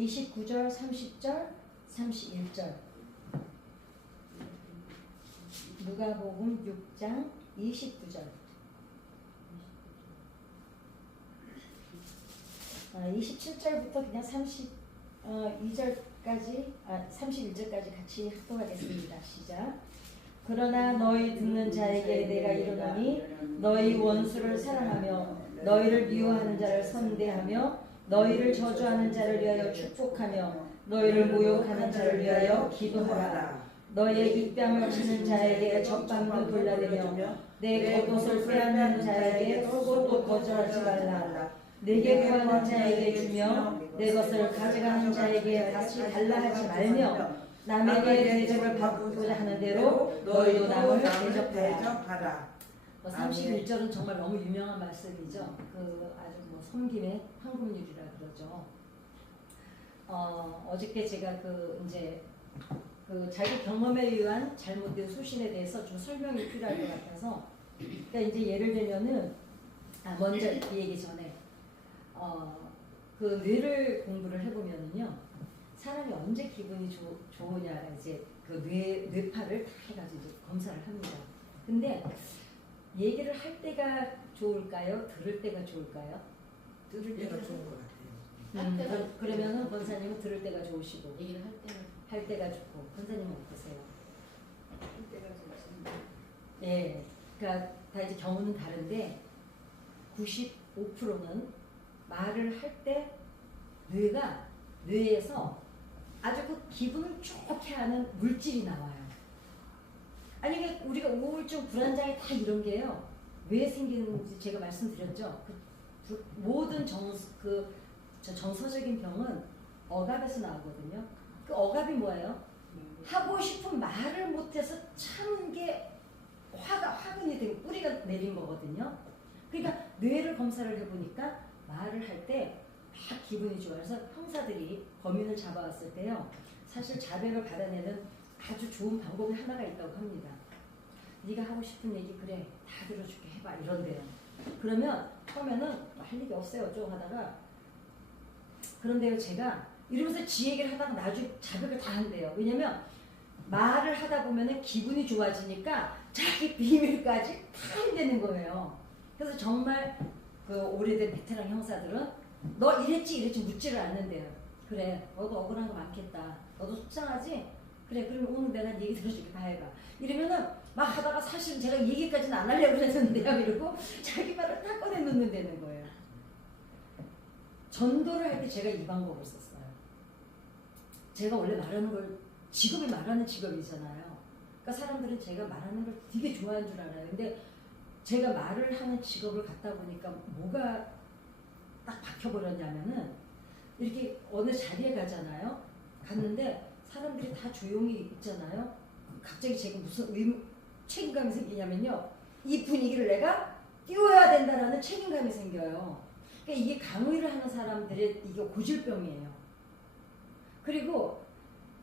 29절, 30절, 31절. 누가복음 6장 29절. 27절부터 그냥 32절까지 31절까지 같이 합독하겠습니다. 시작. 그러나 너희 듣는 자에게 내가 이르노니 너희 원수를 사랑하며 너희를 미워하는 자를 선대하며 너희를 저주하는 자를 위하여 축복하며 너희를 모욕하는 자를 위하여 기도하라. 너희의 입뺨을 치는 자에게 적반도 돌려내며 내 겉옷을 빼앗는 자에게 속옷도 거절하지 말라. 내게 구하는 자에게 주며 내 것을 가져가는 자에게 다시 달라 하지 말며 남에게 대접을 받고자 하는 대로 너희도 남을 대접하라. 31절은 정말 너무 유명한 말씀이죠. 그 아주 섬김의 황금률이라 그러죠. 어저께 제가 이제 자기 경험에 의한 잘못된 소신에 대해서 좀 설명이 필요할 것 같아서, 그러니까 이제 예를 들면은 먼저 이 얘기 전에 그 뇌를 공부를 해보면은요, 사람이 언제 기분이 좋으냐 이제 그 뇌파를 다 해가지고 이제 검사를 합니다. 근데 얘기를 할 때가 좋을까요? 들을 때가 좋을까요? 들을 때가 좋은 것 같아요. 그러면은 권사님은 들을 때가 좋으시고 얘기를 할 때가 좋고, 권사님은 어떠세요? 할 때가 좋습니다. 예, 그러니까 다 이제 경우는 다른데 95%는 말을 할 때 뇌에서 아주 그 기분을 좋게 하는 물질이 나와요. 아니 우리가 우울증, 불안장애 다 이런 게요. 왜 생기는지 제가 말씀드렸죠. 모든 정서적인 병은 억압에서 나오거든요. 그 억압이 뭐예요? 하고 싶은 말을 못해서 참은 게 화근이 된 뿌리가 내린 거거든요. 그러니까 뇌를 검사를 해보니까 말을 할 때 막 기분이 좋아요. 그래서 형사들이 범인을 잡아왔을 때요, 사실 자백을 받아내는 아주 좋은 방법이 하나가 있다고 합니다. 네가 하고 싶은 얘기 그래 다 들어줄게 해봐 이런데요. 그러면 처음에는 할 얘기 없어요 어쩌고 하다가, 그런데요 제가 이러면서 지 얘기를 하다가 나중에 자백을 다 한대요. 왜냐면 말을 하다 보면은 기분이 좋아지니까 자기 비밀까지 다 해내는 거예요. 그래서 정말 그 오래된 베테랑 형사들은 너 이랬지 묻지를 않는데요. 그래 너도 억울한 거 많겠다. 너도 속상하지? 그래 그러면 오늘 내가 네 얘기 들어줄게 다 해봐. 이러면은 막 하다가 사실은 제가 이 얘기까지는 안 하려고 그랬는데요. 이러고 자기 말을 다 꺼내놓는다는 거예요. 전도를 할 때 제가 이 방법을 썼어요. 제가 원래 말하는 걸 직업이 말하는 직업이잖아요. 그러니까 사람들은 제가 말하는 걸 되게 좋아하는 줄 알아요. 근데 제가 말을 하는 직업을 갖다 보니까 뭐가 딱 박혀버렸냐면은, 이렇게 어느 자리에 가잖아요. 갔는데 사람들이 다 조용히 있잖아요. 갑자기 제가 무슨 책임감이 생기냐면요, 이 분위기를 내가 띄워야 된다라는 책임감이 생겨요. 그러니까 이게 강의를 하는 사람들의 이게 고질병이에요. 그리고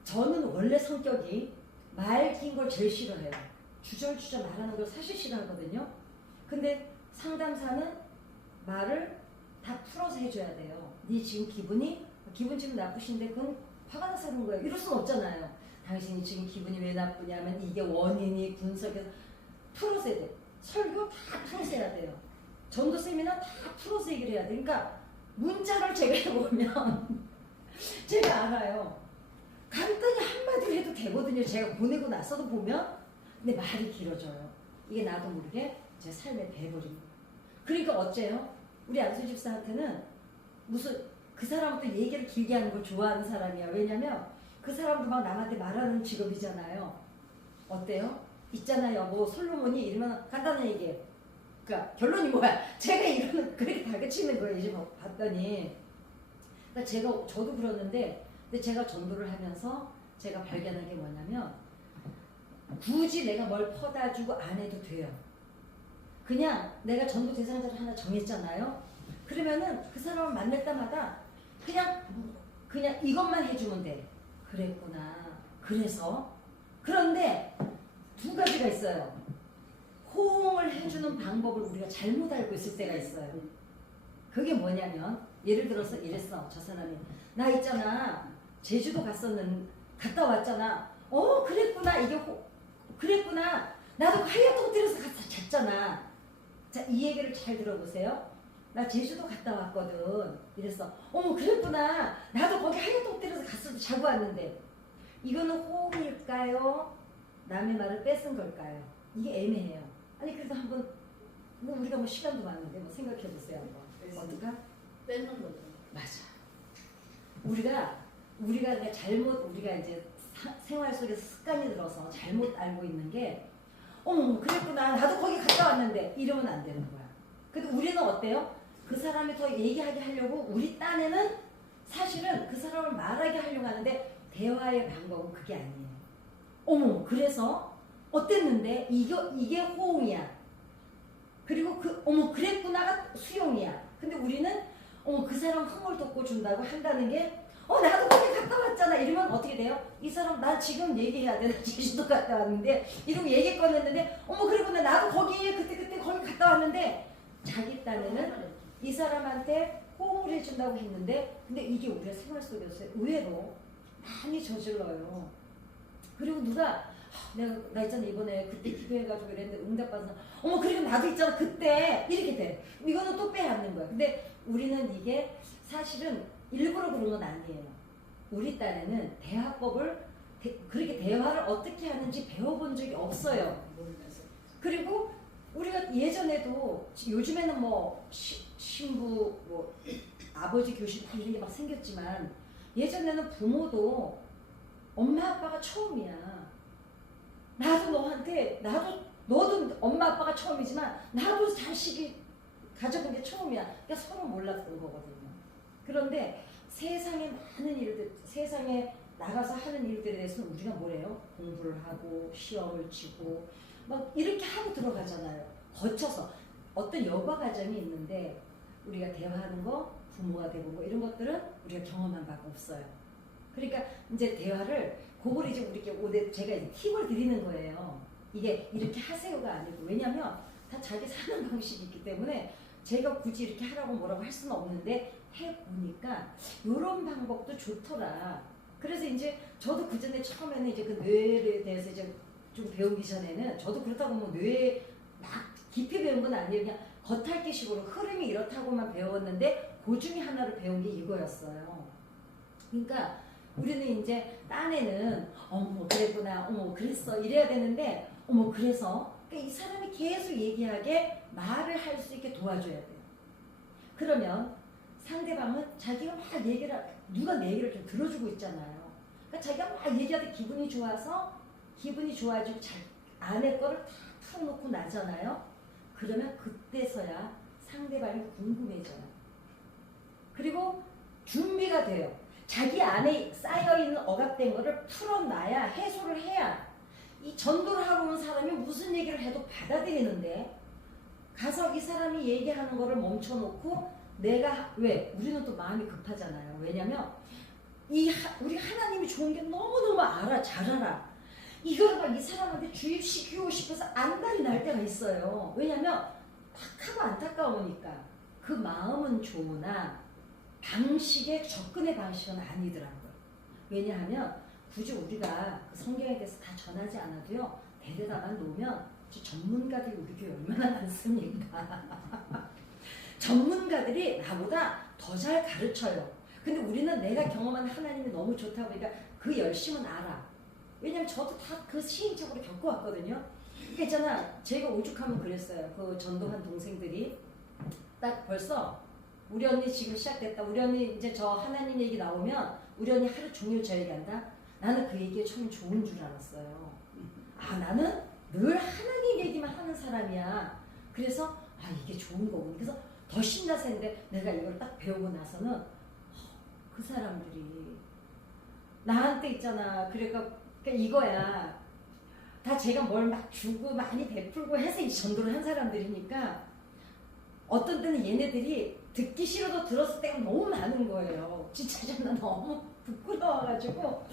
저는 원래 성격이 말 긴 걸 제일 싫어해요. 주절주절 말하는 걸 사실 싫어하거든요. 근데 상담사는 말을 다 풀어서 해줘야 돼요. 네 지금 기분 지금 나쁘신데 그건 화가 나서 그런 거예요. 이럴 수는 없잖아요. 당신이 지금 기분이 왜 나쁘냐면 이게 원인이 분석해서 풀어서 해야 돼. 설교 다 풀어서 해야 돼요. 전도 세미나 다 풀어서 얘기를 해야 돼. 그러니까 문자를 제가 해보면 제가 알아요. 간단히 한마디로 해도 되거든요. 제가 보내고 나서도 보면. 근데 말이 길어져요. 이게 나도 모르게 제 삶에 배버립니다. 그러니까 어째요? 우리 안수 집사한테는 무슨 그 사람도 얘기를 길게 하는 걸 좋아하는 사람이야. 왜냐면 그 사람도 막 남한테 말하는 직업이잖아요. 어때요? 있잖아요. 뭐 솔로몬이 이러면 간단한 얘기해. 그러니까 결론이 뭐야? 제가 이러는 그렇게 다그치는 거예요. 이제 봤더니. 그러니까 저도 그러는데, 근데 제가 전도를 하면서 제가 발견한 게 뭐냐면, 굳이 내가 뭘 퍼다 주고 안 해도 돼요. 그냥 내가 전도 대상자를 하나 정했잖아요. 그러면은 그 사람을 만날 때마다 그냥 이것만 해주면 돼. 그랬구나. 그래서 그런데 두 가지가 있어요. 호응을 해주는 방법을 우리가 잘못 알고 있을 때가 있어요. 그게 뭐냐면 예를 들어서 이랬어. 저 사람이 나 있잖아 제주도 갔다 왔잖아. 그랬구나. 그랬구나. 나도 그 하얏트 호텔에서 가서 잤잖아. 자, 이 얘기를 잘 들어보세요. 나 제주도 갔다 왔거든. 이랬어. 그랬구나. 나도 거기 하얏트 호텔에서 갔을 때 자고 왔는데. 이거는 호응일까요? 남의 말을 뺏은 걸까요? 이게 애매해요. 아니 그래도 한번 우리가 시간도 많은데 생각해 보세요. 한번. 어떨까? 뺏는 거죠. 맞아. 우리가 우리가 이제 생활 속에서 습관이 들어서 잘못 알고 있는 게 그랬구나. 나도 거기 갔다 왔는데 이러면 안 되는 거야. 근데 우리는 어때요? 그 사람이 더 얘기하게 하려고 우리 딴에는 사실은 그 사람을 말하게 하려고 하는데 대화의 방법은 그게 아니에요. 그래서 어땠는데 이게 호응이야. 그리고 그랬구나가 수용이야. 근데 우리는 그 사람 흥을 돋고 준다고 한다는 게 나도 거기 갔다 왔잖아. 이러면 어떻게 돼요? 이 사람 나 지금 얘기해야 돼. 나 제주도 갔다 왔는데 이러고 얘기 꺼냈는데 그리고 나도 그때 거기 갔다 왔는데 자기 딴에는 이 사람한테 호응을 해준다고 했는데 근데 이게 우리가 생활 속에서 의외로 많이 저질러요. 그리고 누가 나 있잖아 이번에 그때 기도해가지고 이랬는데 응답받아서 그리고 나도 있잖아 그때 이렇게 돼. 이거는 또 빼앗는 거야. 근데 우리는 이게 사실은 일부러 그런 건 아니에요. 우리 딴에는 대화법을 그렇게 대화를 어떻게 하는지 배워본 적이 없어요. 그리고 우리가 예전에도 요즘에는 신부 아버지 교실 이런 게 막 생겼지만 예전에는 부모도 엄마 아빠가 처음이야. 너도 엄마 아빠가 처음이지만 나도 자식이 가져본 게 처음이야. 그러니까 서로 몰랐던 거거든요. 그런데 세상에 나가서 하는 일들에 대해서는 우리가 뭐래요? 공부를 하고 시험을 치고 막 이렇게 하고 들어가잖아요. 거쳐서 어떤 여과 과정이 있는데 우리가 대화하는 거, 부모가 되고 이런 것들은 우리가 경험한 바가 없어요. 그러니까 이제 대화를 그걸 이제 우리께 제가 이제 팁을 드리는 거예요. 이게 이렇게 하세요가 아니고 왜냐면 다 자기 사는 방식이 있기 때문에 제가 굳이 이렇게 하라고 뭐라고 할 수는 없는데 해보니까 이런 방법도 좋더라. 그래서 이제 저도 그 전에 처음에는 이제 그 뇌에 대해서 이제 좀 배우기 전에는 저도 그렇다고 뇌에 막 깊이 배운 건 아니에요. 그냥 겉핥기식으로 흐름이 이렇다고만 배웠는데 그 중에 하나를 배운 게 이거였어요. 그러니까 우리는 이제 딴에는 그랬구나, 그랬어 이래야 되는데 그래서 그러니까 이 사람이 계속 얘기하게 말을 할 수 있게 도와줘야 돼요. 그러면 상대방은 자기가 막 누가 내 얘기를 좀 들어주고 있잖아요. 그러니까 자기가 막 얘기하다 기분이 좋아지고 안에 거를 다 풀어놓고 나잖아요. 그러면 그때서야 상대방이 궁금해져요. 그리고 준비가 돼요. 자기 안에 쌓여있는 억압된 거를 풀어놔야 해소를 해야 이 전도를 하러 온 사람이 무슨 얘기를 해도 받아들이는데 가서 이 사람이 얘기하는 거를 멈춰놓고 우리는 또 마음이 급하잖아요. 왜냐면 우리 하나님이 좋은 게 너무너무 잘 알아. 이거를 막 이 사람한테 주입시키고 싶어서 안달이 날 때가 있어요. 왜냐면 탁하고 안타까우니까. 그 마음은 좋으나 접근의 방식은 아니더라고요. 왜냐하면 굳이 우리가 그 성경에 대해서 다 전하지 않아도요. 데려다만 놓으면 전문가들이 우리 교회 얼마나 많습니까? 전문가들이 나보다 더 잘 가르쳐요. 근데 우리는 내가 경험한 하나님이 너무 좋다 보니까 그 열심은 알아. 왜냐면 저도 다 그 시행착오를 겪어왔거든요. 그러니까 있잖아, 제가 오죽하면 그랬어요. 그 전도한 동생들이 딱 벌써 우리 언니 지금 시작됐다. 우리 언니 이제 저 하나님 얘기 나오면 우리 언니 하루 종일 저 얘기한다. 나는 그 얘기가 처음 좋은 줄 알았어요. 나는 늘 하나님 얘기만 하는 사람이야. 그래서 이게 좋은 거구나. 그래서 더 신나서 했는데 내가 이걸 딱 배우고 나서는 그 사람들이 나한테 있잖아. 그러니까 이거야. 다 제가 뭘 막 주고 많이 베풀고 해서 이 전도를 한 사람들이니까 어떤 때는 얘네들이 듣기 싫어도 들었을 때가 너무 많은 거예요. 진짜 저는 너무 부끄러워가지고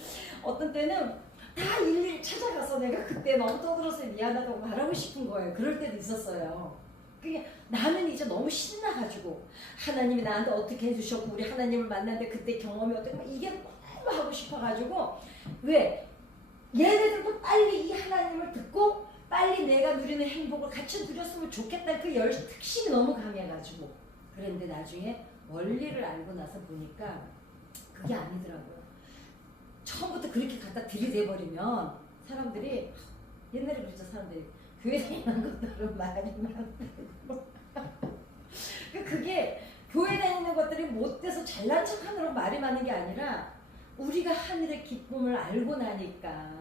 어떤 때는 다 일일이 찾아가서 내가 그때 너무 떠들어서 미안하다고 말하고 싶은 거예요. 그럴 때도 있었어요. 그게 나는 이제 너무 신나가지고 하나님이 나한테 어떻게 해주셨고 우리 하나님을 만났는데 그때 경험이 어떻게 막 이게 너무 하고 싶어가지고 왜 얘네들도 빨리 이 하나님을 듣고 빨리 내가 누리는 행복을 같이 누렸으면 좋겠다 그 특심이 너무 강해가지고 그런데 나중에 원리를 알고 나서 보니까 그게 아니더라고요. 처음부터 그렇게 갖다 들이대버리면 사람들이 옛날에 그랬죠. 사람들이 교회 다니는 것들은 말이 많고 그게 교회 다니는 것들이 못돼서 잘난 척하느라고 말이 많은 게 아니라 우리가 하늘의 기쁨을 알고 나니까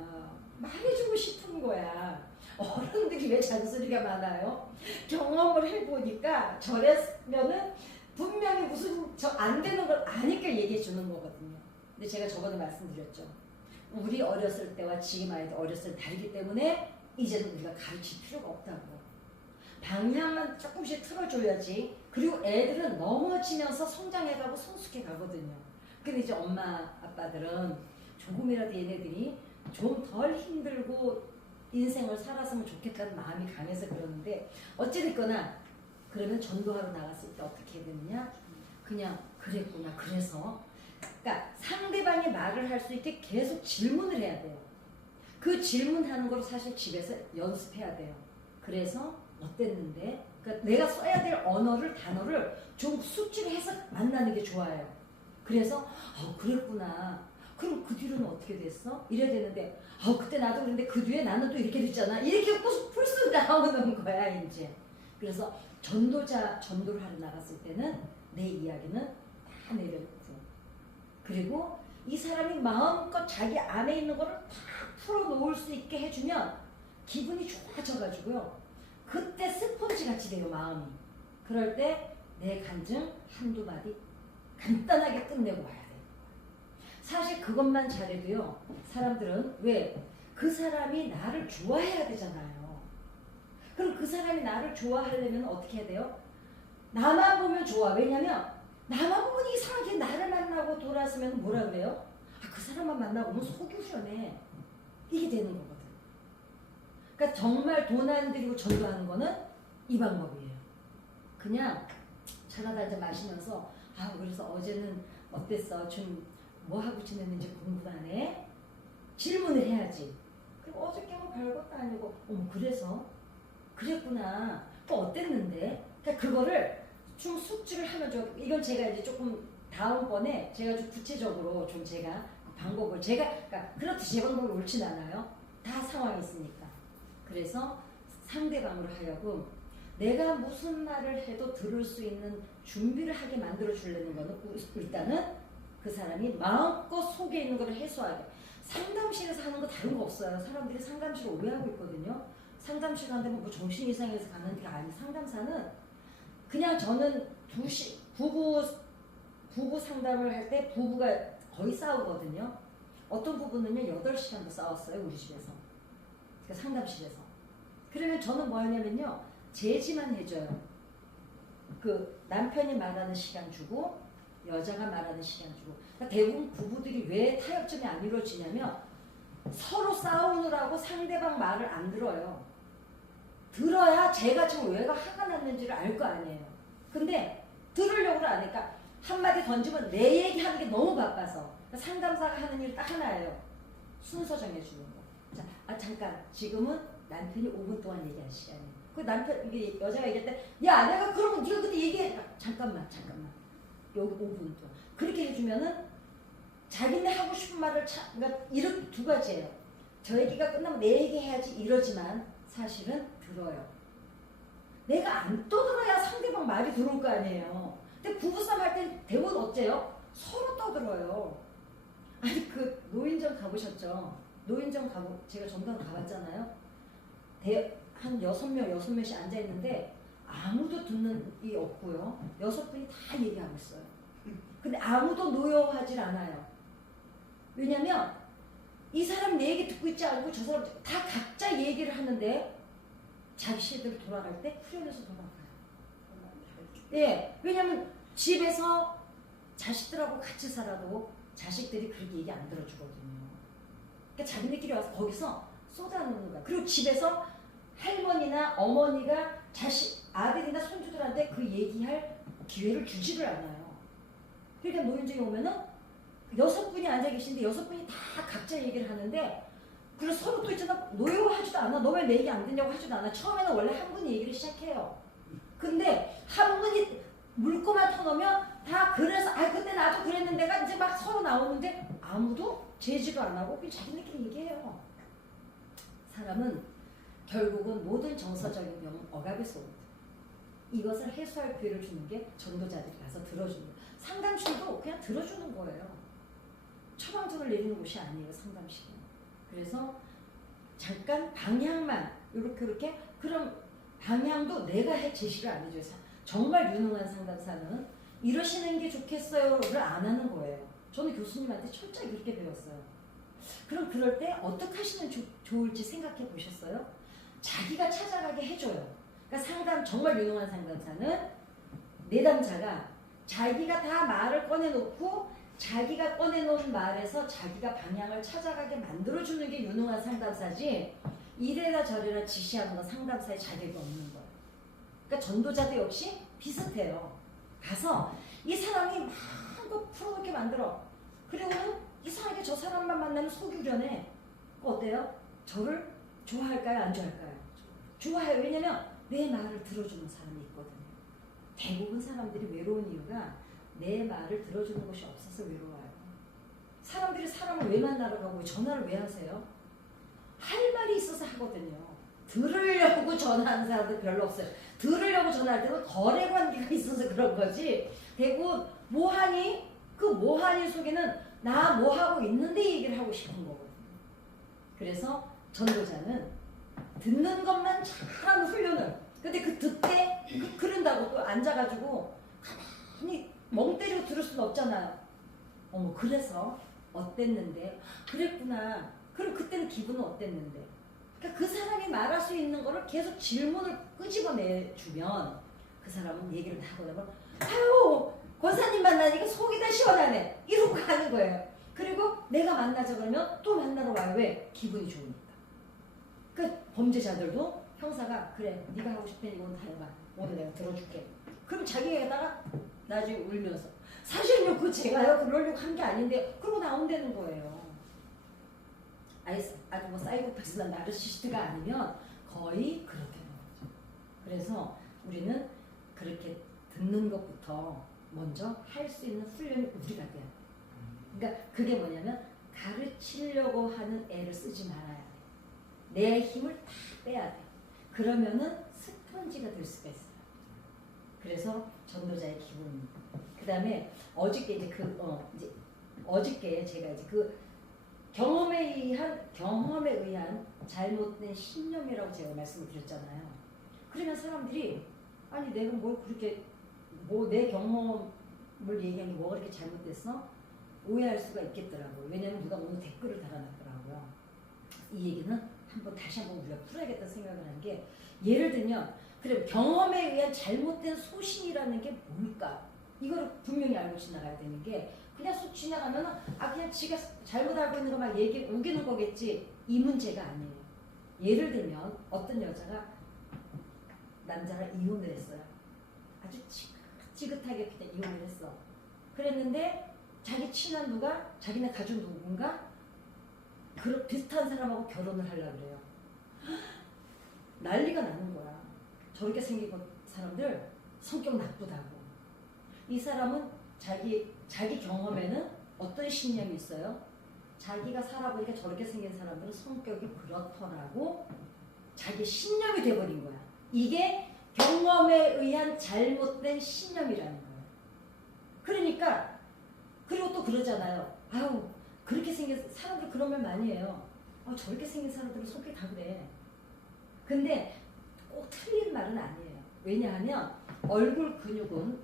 말해주고 싶은 거야. 어른들이 왜 잔소리가 많아요? 경험을 해보니까 저랬으면은 분명히 무슨 저 안 되는 걸 아니까 얘기해 주는 거거든요. 근데 제가 저번에 말씀드렸죠. 우리 어렸을 때와 지금 아이들 어렸을 때 다르기 때문에 이제는 우리가 가르칠 필요가 없다고. 방향만 조금씩 틀어줘야지. 그리고 애들은 넘어지면서 성장해가고 성숙해 가거든요. 근데 이제 엄마 아빠들은 조금이라도 얘네들이 좀 덜 힘들고 인생을 살았으면 좋겠다는 마음이 강해서 그러는데 어찌됐거나 그러면 전도하러 나갔을 때 어떻게 해야 되느냐? 그냥 그랬구나. 그래서 그러니까 상대방이 말을 할 수 있게 계속 질문을 해야 돼요. 그 질문하는 걸 사실 집에서 연습해야 돼요. 그래서 어땠는데? 그러니까 내가 써야 될 언어를 단어를 좀 숙지해서 만나는 게 좋아요. 그래서 그랬구나. 그럼 그 뒤로는 어떻게 됐어? 이래야 되는데 그때 나도 그런데 그 뒤에 나는 또 이렇게 됐잖아. 이렇게 풀쑥 나오는 거야 이제. 그래서 전도를 하러 나갔을 때는 내 이야기는 다 내려놓고 그리고 이 사람이 마음껏 자기 안에 있는 거를 다 풀어놓을 수 있게 해주면 기분이 좋아져가지고요. 그때 스펀지 같이 돼요 마음이. 그럴 때 내 간증 한두 마디 간단하게 끝내고 와야 돼요. 사실 그것만 잘해도요. 사람들은 왜? 그 사람이 나를 좋아해야 되잖아요. 그럼 그 사람이 나를 좋아하려면 어떻게 해야 돼요? 나만 보면 좋아. 왜냐면 나만 보면 이상하게 나를 만나고 돌아서면 뭐라 그래요? 그 사람만 만나고 오면 속이 후련해. 이게 되는 거거든. 그러니까 정말 돈 안 들이고 전도하는 거는 이 방법이에요. 그냥 차나 한잔 마시면서 그래서 어제는 어땠어? 좀 뭐 하고 지냈는지 궁금하네. 질문을 해야지. 그리고 어저께 뭐 별것도 아니고 그래서 그랬구나. 또 어땠는데? 그러니까 그거를 좀 숙지를 하면 좋아. 이건 제가 이제 조금 다음번에 제가 좀 구체적으로 좀 제가 방법을 그러니까 그렇듯이 제 방법이 옳진 않아요. 다 상황이 있으니까. 그래서 상대방으로 하여금 내가 무슨 말을 해도 들을 수 있는 준비를 하게 만들어 주려는 거는 일단은 그 사람이 마음껏 속에 있는 걸 해소하게. 상담실에서 하는 거 다른 거 없어요. 사람들이 상담실을 오해하고 있거든요. 상담실 가는데 뭐 정신 이상해서 가는 게 아니. 상담사는 그냥 저는 부부 상담을 할 때 부부가 거의 싸우거든요. 어떤 부부는요 8시간도 싸웠어요. 우리 집에서. 그러니까 상담실에서. 그러면 저는 뭐 하냐면요. 제지만 해줘요. 그 남편이 말하는 시간 주고 여자가 말하는 시간 주고. 그러니까 대부분 부부들이 왜 타협점이 안 이루어지냐면 서로 싸우느라고 상대방 말을 안 들어요. 들어야 제가 지금 왜가 화가 났는지를 알 거 아니에요. 근데 들으려고 안 하니까 한마디 던지면 내 얘기하는 게 너무 바빠서. 그러니까 상담사가 하는 일 딱 하나예요. 순서 정해주는 거. 자, 잠깐 지금은 남편이 5분 동안 얘기할 시간이에요. 그 남편 이게 여자가 얘기할 때 야 내가 그러면 네가 그때 얘기해. 잠깐만 여기 5분 동안 그렇게 해주면은 자기네 하고 싶은 말을 그러니까 이런 두 가지예요. 저 얘기가 끝나면 내 얘기 해야지 이러지만 사실은 들어요. 내가 안 떠들어야 상대방 말이 들어올 거 아니에요. 근데 부부싸움 할 때 대부분 어째요? 서로 떠들어요. 아니 그 노인정 가보셨죠? 노인정 제가 전담 가봤잖아요. 한 6명씩 앉아있는데 아무도 듣는 이 없고요. 6분이 다 얘기하고 있어요. 근데 아무도 노여워하질 않아요. 왜냐면 이 사람 내 얘기 듣고 있지 않고 저 사람 다 각자 얘기를 하는데 자기들 돌아갈 때 후련해서 돌아가요. 예, 왜냐면 집에서 자식들하고 같이 살아도 자식들이 그렇게 얘기 안 들어주거든요. 그러니까 자기네끼리 와서 거기서 쏟아놓는 거야. 그리고 집에서 할머니나 어머니가 아들이나 손주들한테 그 얘기할 기회를 주지를 않아요. 그러니까 노인정에 오면은 6분이 앉아 계신데 6분이 다 각자 얘기를 하는데 그리고 서로 또 있잖아 노여워하지도 않아. 너 왜 내 얘기 안 듣냐고 하지도 않아. 처음에는 원래 한 분이 얘기를 시작해요. 근데 한 분이 물꼬만 터놓으면 다 그래서 그때 나도 그랬는데가 이제 막 서로 나오는데 아무도 제지도 안 하고 그냥 자기네끼리 얘기해요. 사람은 결국은 모든 정서적인 병은 억압에서 옵니다. 이것을 해소할 기회를 주는 게 전도자들이 가서 들어주는 거예요. 상담실도 그냥 들어주는 거예요. 처방전을 내리는 곳이 아니에요. 상담실은. 그래서 잠깐 방향만 이렇게 그럼 방향도 내가 제시를 안 해줘요. 정말 유능한 상담사는 이러시는 게 좋겠어요를 안 하는 거예요. 저는 교수님한테 철저히 그렇게 배웠어요. 그럼 그럴 때 어떻게 하시면 좋을지 생각해 보셨어요? 자기가 찾아가게 해줘요. 그러니까 정말 유능한 상담사는 내담자가 자기가 다 말을 꺼내놓고 자기가 꺼내놓은 말에서 자기가 방향을 찾아가게 만들어주는 게 유능한 상담사지 이래라 저래라 지시하는 건 상담사의 자격이 없는 거예요. 그러니까 전도자도 역시 비슷해요. 가서 이 사람이 마음껏 풀어놓게 만들어. 그리고는 이상하게 저 사람만 만나면 속이 우려내. 어때요? 저를 좋아할까요? 안 좋아할까요? 좋아해요. 왜냐면 내 말을 들어주는 사람이 있거든요. 대부분 사람들이 외로운 이유가 내 말을 들어주는 것이 없어서 외로워요. 사람들이 사람을 왜 만나러 가고 전화를 왜 하세요? 할 말이 있어서 하거든요. 들으려고 전화하는 사람들 별로 없어요. 들으려고 전화할 때는 거래 관계가 있어서 그런 거지. 대구 뭐하니? 그 뭐하니 속에는 나 뭐하고 있는데 얘기를 하고 싶은 거거든요. 그래서 전도자는 듣는 것만 잘하는 훈련을. 근데 그 듣되 그런다고 또 앉아가지고 가만히 멍 때리고 들을 수는 없잖아요. 그래서 어땠는데? 그랬구나. 그럼 그때는 기분은 어땠는데? 그러니까 그 사람이 말할 수 있는 거를 계속 질문을 끄집어내주면 그 사람은 얘기를 다 하고 나면 아유 권사님 만나니까 속이 다 시원하네 이러고 가는 거예요. 그리고 내가 만나자 그러면 또 만나러 와요. 왜? 기분이 좋으니까. 그러니까 범죄자들도 형사가 그래 네가 하고 싶은 이건 다 해봐. 오늘 내가 들어줄게. 그럼 자기에다가 나중에 울면서 사실은요 그거 제가요 그러려고 한 게 아닌데 그러고 나온다는 거예요. 아주 뭐 사이코패스나 나르시스트가 아니면 거의 그렇게 되는 거죠. 그래서 우리는 그렇게 듣는 것부터 먼저 할 수 있는 훈련이 우리가 돼야 돼요. 그러니까 그게 뭐냐면 가르치려고 하는 애를 쓰지 말아야 돼. 내 힘을 다 빼야 돼. 그러면은 스펀지가 될 수가 있어요. 그래서 전도자의 기본입니다. 그 다음에 어저께 이제 어저께 제가 이제 그 경험에 의한 잘못된 신념이라고 제가 말씀을 드렸잖아요. 그러면 사람들이 아니 내가 뭘 그렇게 내 경험을 얘기한 게 뭐가 그렇게 잘못됐어? 오해할 수가 있겠더라고요. 왜냐면 누가 오늘 댓글을 달아놨더라고요. 이 얘기는 다시 한번 우리가 풀어야겠다는 생각을 한 게 예를 들면 그래 경험에 의한 잘못된 소신이라는 게 뭘까? 이거를 분명히 알고 지나가야 되는 게 그냥 쑥 지나가면은 그냥 지가 잘못 알고 있는 거 막 우기는 거겠지. 이 문제가 아니에요. 예를 들면 어떤 여자가 남자가 이혼을 했어요. 아주 지긋하게 그냥 이혼을 했어. 그랬는데 자기 친한 자기네 가족 누군가 그런 비슷한 사람하고 결혼을 하려고 그래요. 난리가 나는 거야. 저렇게 생긴 사람들 성격 나쁘다고. 이 사람은 자기 경험에는 어떤 신념이 있어요? 자기가 살아보니까 저렇게 생긴 사람들은 성격이 그렇더라고 자기 신념이 돼버린 거야. 이게 경험에 의한 잘못된 신념이라는 거예요. 그러니까 그리고 또 그러잖아요. 아유 그렇게 생긴 사람들 그런 말 많이 해요. 저렇게 생긴 사람들은 성격이 다 그래. 근데 꼭 틀린 말은 아니에요. 왜냐하면 얼굴 근육은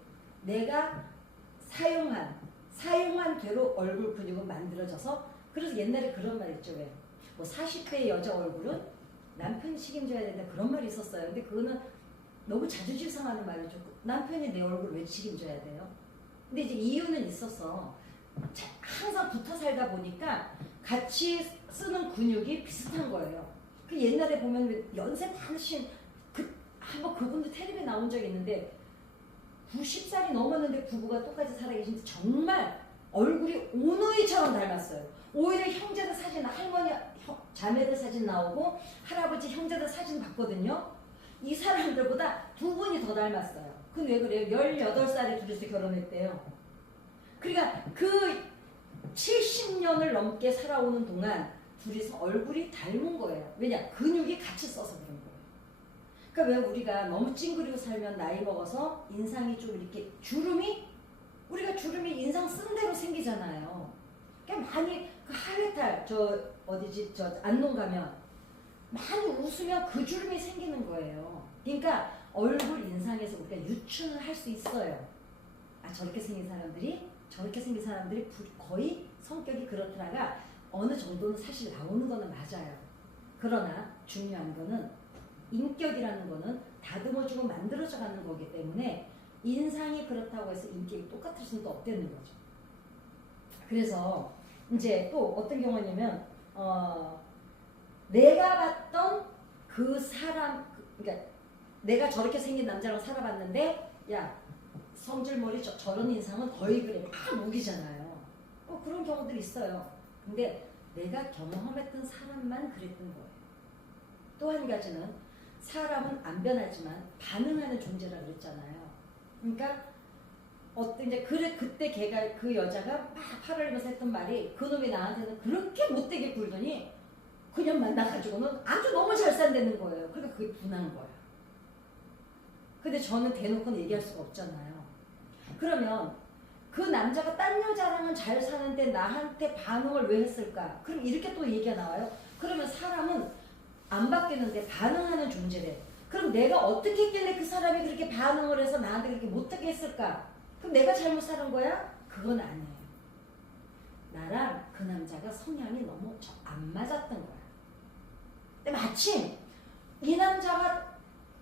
내가 사용한 대로 얼굴 근육은 만들어져서 그래서 옛날에 그런 말 있죠. 왜? 뭐 40대 여자 얼굴은 남편이 책임져야 된다 그런 말이 있었어요. 근데 그거는 너무 자존심 상하는 말이죠. 남편이 내 얼굴 왜 책임져야 돼요? 근데 이제 이유는 있어서 항상 붙어 살다 보니까 같이 쓰는 근육이 비슷한 거예요. 그 옛날에 보면 연세 많으신 한번 그분도 텔레비에 나온 적이 있는데 90살이 넘었는데 부부가 똑같이 살아 계신데 정말 얼굴이 오누이처럼 닮았어요. 오히려 형제들 사진, 할머니, 자매들 사진 나오고 할아버지 형제들 사진 봤거든요. 이 사람들보다 두 분이 더 닮았어요. 그건 왜 그래요? 18살에 둘이서 결혼했대요. 그러니까 그 70년을 넘게 살아오는 동안 둘이서 얼굴이 닮은 거예요. 왜냐? 근육이 같이 써서 그런 거예요. 그러니까 왜 우리가 너무 찡그리고 살면 나이 먹어서 인상이 좀 이렇게 우리가 주름이 인상 쓴 대로 생기잖아요. 그러니까 많이 그 하회탈 저 안농 가면 많이 웃으면 그 주름이 생기는 거예요. 그러니까 얼굴 인상에서 우리가 유추는 할 수 있어요. 아 저렇게 생긴 사람들이 거의 성격이 그렇더라가 어느 정도는 사실 나오는 거는 맞아요. 그러나 중요한 거는 인격이라는 거는 다듬어주고 만들어져 가는 거기 때문에 인상이 그렇다고 해서 인격이 똑같을 수는 또 없다는 거죠. 그래서 이제 또 어떤 경우냐면 내가 봤던 그 사람 그러니까 내가 저렇게 생긴 남자랑 살아봤는데 야 성질머리 저런 인상은 거의 그래 막 우기잖아요. 그런 경우들이 있어요. 근데 내가 경험했던 사람만 그랬던 거예요. 또 한 가지는 사람은 안 변하지만 반응하는 존재라 그랬잖아요. 그러니까 이제 그때 걔가 그 여자가 막 화를 내면서 했던 말이 그놈이 나한테는 그렇게 못되게 굴더니 그냥 만나가지고는 아주 너무 잘 산다는 거예요. 그러니까 그게 분한 거야. 근데 저는 대놓고는 얘기할 수가 없잖아요. 그러면 그 남자가 딴 여자랑은 잘 사는데 나한테 반응을 왜 했을까? 그럼 이렇게 또 얘기가 나와요. 그러면 사람은 안 바뀌는데 반응하는 존재래. 그럼 내가 어떻게 했길래 그 사람이 그렇게 반응을 해서 나한테 그렇게 못하게 했을까? 그럼 내가 잘못 사는 거야? 그건 아니에요. 나랑 그 남자가 성향이 너무 안 맞았던 거야. 근데 마침 이 남자가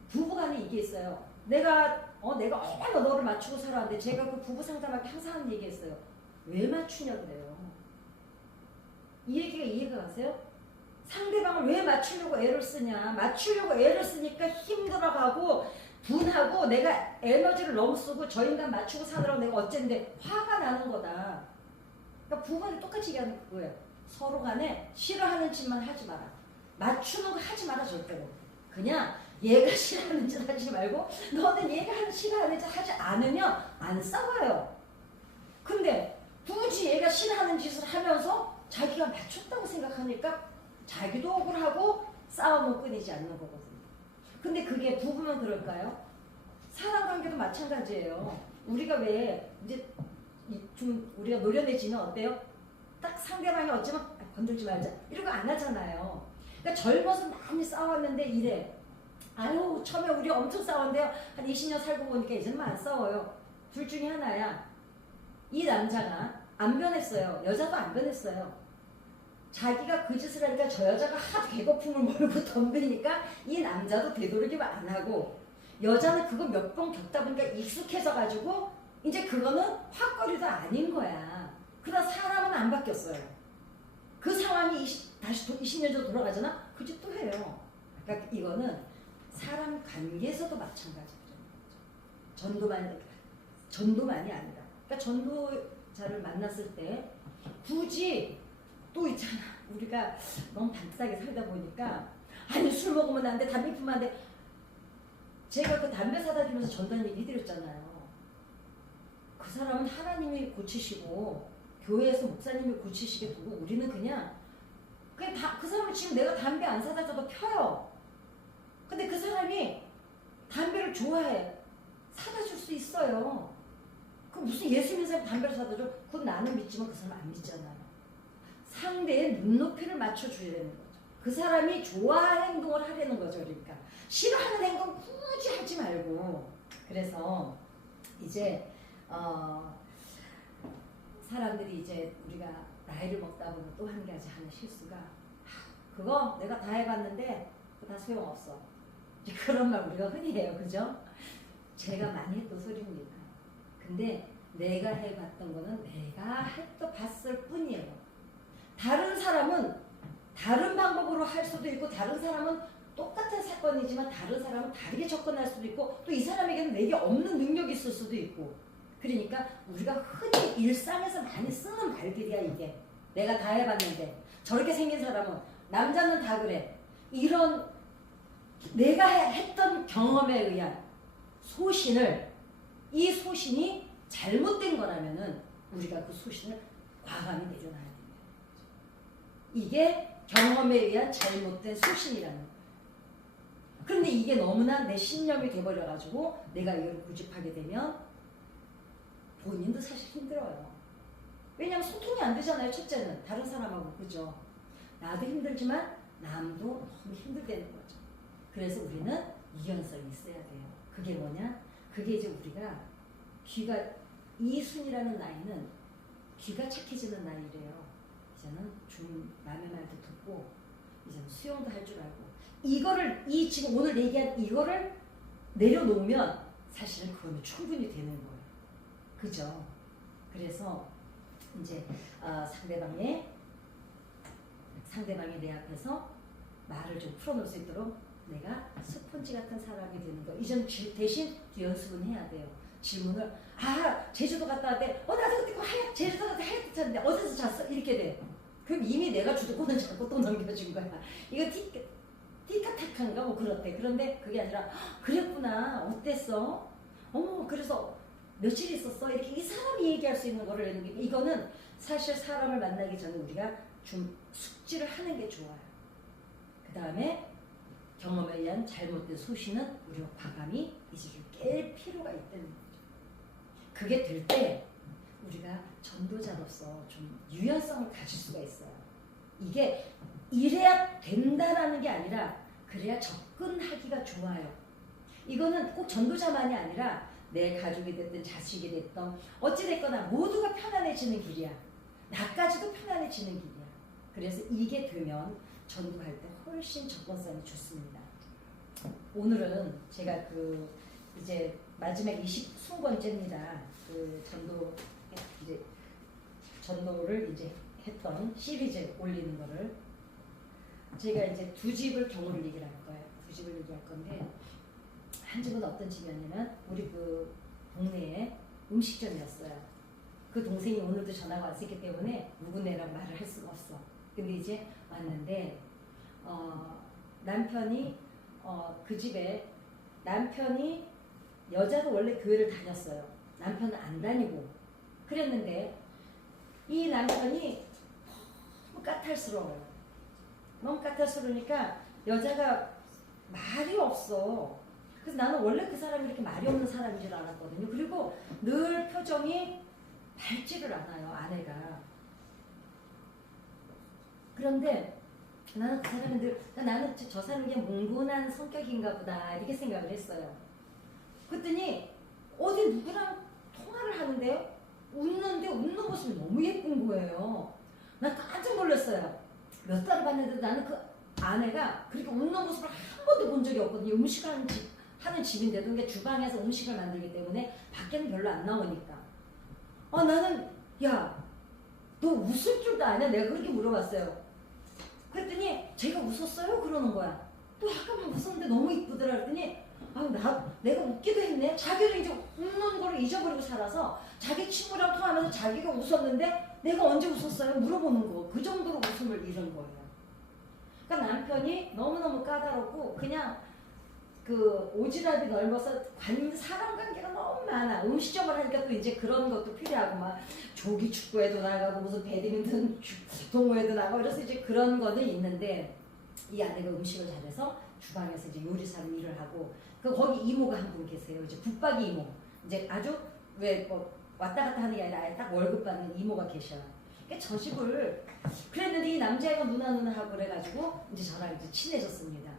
부부간에 이게 있어요. 내가 얼마나 너를 맞추고 살아왔는데 제가 그 부부 상담할 때 항상 하는 얘기했어요. 왜 맞추냐 그래요. 이 얘기가 이해가 가세요? 상대방을 왜 맞추려고 애를 쓰냐. 맞추려고 애를 쓰니까 힘들어가고 분하고 내가 에너지를 너무 쓰고 저 인간 맞추고 사느라고 내가 어쨌는데 화가 나는 거다. 그러니까 부부간에 똑같이 얘기하는 거예요. 서로 간에 싫어하는 짓만 하지 마라. 맞추는 거 하지 마라 절대로. 그냥 얘가 싫어하는 짓 하지 말고 너는 얘가 싫어하는 짓 하지 않으면 안 싸워요. 근데 굳이 얘가 싫어하는 짓을 하면서 자기가 맞췄다고 생각하니까 자기도 억울하고 싸움은 끊이지 않는 거거든요. 근데 그게 부부만 그럴까요? 사람 관계도 마찬가지예요. 우리가 왜 이제 좀 우리가 노련해지면 어때요? 딱 상대방이 어쩌면 건들지 말자 이런 거 안 하잖아요. 그러니까 젊어서 많이 싸웠는데 이래. 아유 처음에 우리 엄청 싸웠는데요. 한 20년 살고 보니까 이제는 안 싸워요. 둘 중에 하나야. 이 남자가 안 변했어요. 여자도 안 변했어요. 자기가 그 짓을 하니까 저 여자가 하도 개거품을 몰고 덤비니까 이 남자도 되도록이면 안 하고 여자는 그거 몇 번 겪다 보니까 익숙해져 가지고 이제 그거는 화거리도 아닌 거야. 그러나 사람은 안 바뀌었어요. 그 상황이 다시 20년 전으로 돌아가잖아? 그 짓 또 해요. 그러니까 이거는 사람 관계에서도 마찬가지죠. 전도만이 아니라. 그러니까 전도자를 만났을 때 굳이 또 있잖아. 우리가 너무 단순하게 살다 보니까 아니 술 먹으면 안 돼. 담배 피우면 안 돼. 제가 그 담배 사다 주면서 전도한 얘기 해드렸잖아요. 그 사람은 하나님이 고치시고 교회에서 목사님이 고치시게 두고 우리는 그냥 그 사람은 지금 내가 담배 안 사다 줘도 펴요. 근데 그 사람이 담배를 좋아해. 사다 줄 수 있어요. 그 무슨 예수 믿는 사람이 담배를 사다 줘? 그건 나는 믿지만 그 사람 안 믿잖아요. 상대의 눈높이를 맞춰줘야 되는 거죠. 그 사람이 좋아하는 행동을 하려는 거죠. 그러니까 싫어하는 행동 굳이 하지 말고. 그래서 이제 사람들이 이제 우리가 나이를 먹다 보면 또 한 가지 하는 실수가 그거 내가 다 해봤는데 그거 다 소용없어. 그런 말 우리가 흔히 해요. 그죠? 제가 많이 했던 소리입니다. 근데 내가 해봤던 거는 내가 봤을 뿐이에요. 다른 사람은 다른 방법으로 할 수도 있고 다른 사람은 똑같은 사건이지만 다른 사람은 다르게 접근할 수도 있고 또 이 사람에게는 내게 없는 능력이 있을 수도 있고 그러니까 우리가 흔히 일상에서 많이 쓰는 말들이야 이게. 내가 다 해봤는데 저렇게 생긴 사람은 남자는 다 그래. 이런 내가 했던 경험에 의한 소신을 이 소신이 잘못된 거라면은 우리가 그 소신을 과감히 내려놔야 됩니다. 이게 경험에 의한 잘못된 소신이라는 거예요. 그런데 이게 너무나 내 신념이 돼버려가지고 내가 이걸 고집하게 되면 본인도 사실 힘들어요. 왜냐하면 소통이 안 되잖아요. 첫째는 다른 사람하고 그죠? 나도 힘들지만 남도 너무 힘들다는 거죠. 그래서 우리는 유연성이 있어야 돼요. 그게 뭐냐? 그게 이제 우리가 귀가 이순이라는 나이는 귀가 착해지는 나이래요. 이제는 좀 남의 말도 듣고 이제는 수용도 할 줄 알고 이거를 이 지금 오늘 얘기한 이거를 내려놓으면 사실은 그거는 충분히 되는 거예요. 그죠? 그래서 이제 상대방이 내 앞에서 말을 좀 풀어놓을 수 있도록 내가 스펀지 같은 사람이 되는 거. 이전 대신 연습은 해야 돼요. 질문을 제주도 갔다 왔대. 나도 그때 제주도 갔다 하얗게 잤는데 어디서 잤어? 이렇게 돼. 그럼 이미 내가 주도권을 잡고 또 넘겨준 거야. 이거 티카타카인가 뭐 그렇대. 그런데 그게 아니라 그랬구나. 어땠어? 그래서 며칠 있었어? 이렇게 이 사람이 얘기할 수 있는 거를 내는 게 이거는 사실 사람을 만나기 전에 우리가 좀 숙지를 하는 게 좋아요. 그 다음에 경험에 의한 잘못된 소신은 우리가 과감히 이제 좀 깰 필요가 있다는 거죠. 그게 될 때 우리가 전도자로서 좀 유연성을 가질 수가 있어요. 이게 이래야 된다라는 게 아니라 그래야 접근하기가 좋아요. 이거는 꼭 전도자만이 아니라 내 가족이 됐든 자식이 됐든 어찌됐거나 모두가 편안해지는 길이야. 나까지도 편안해지는 길이야. 그래서 이게 되면 전도할 때 훨씬 접근성이 좋습니다. 오늘은 제가 이제 마지막 20번째입니다. 전도를 이제 했던 시리즈 올리는 거를 제가 이제 두 집을 경우를 얘기를 할 거예요. 두 집을 얘기할 건데 한 집은 어떤 집이었냐면 우리 그 동네에 음식점이었어요. 그 동생이 오늘도 전화가 왔었기 때문에 누구네랑 말을 할 수가 없어. 근데 이제 왔는데 남편이 그 집에 남편이 여자도 원래 교회를 다녔어요. 남편은 안 다니고 그랬는데 이 남편이 너무 까탈스러워요. 너무 까탈스러우니까 여자가 말이 없어. 그래서 나는 원래 그 사람이 이렇게 말이 없는 사람인 줄 알았거든요. 그리고 늘 표정이 밝지를 않아요, 아내가. 그런데 나는 그 사람이 나는 저 사람이 그냥 몽곤한 성격인가 보다 이렇게 생각을 했어요. 그랬더니 어디 누구랑 통화를 하는데요? 웃는 모습이 너무 예쁜 거예요. 난 깜짝 놀랐어요. 몇 달을 봤는데 나는 그 아내가 그렇게 웃는 모습을 한 번도 본 적이 없거든요. 하는 집인데도 그러니까 주방에서 음식을 만들기 때문에 밖에는 별로 안 나오니까. 나는 너 웃을 줄도 아냐? 내가 그렇게 물어봤어요. 그랬더니 제가 웃었어요? 그러는 거야. 또 아까만 웃었는데 너무 이쁘더라 그랬더니 내가 웃기도 했네. 자기는 이제 웃는 거를 잊어버리고 살아서 자기 친구랑 통화하면서 자기가 웃었는데 내가 언제 웃었어요? 물어보는 거. 그 정도로 웃음을 잃은 거예요. 그러니까 남편이 너무너무 까다롭고 그냥 그 오지랖이 넓어서 사람 관계가 너무 많아. 음식점을 하니까 또 이제 그런 것도 필요하고 막 조기 축구에도 나가고 무슨 배드민턴 동호회도 나가고 그래서 이제 그런 거는 있는데 이 아내가 음식을 잘해서 주방에서 이제 요리사로 일을 하고 거기 이모가 한 분 계세요. 이제 붙박이 이모. 이제 아주 왔다 갔다 하는 게 아니라 아예 딱 월급 받는 이모가 계셔요. 그러니까 저 집을 그랬는데 이 남자애가 누나 하고 그래가지고 이제 저랑 이제 친해졌습니다.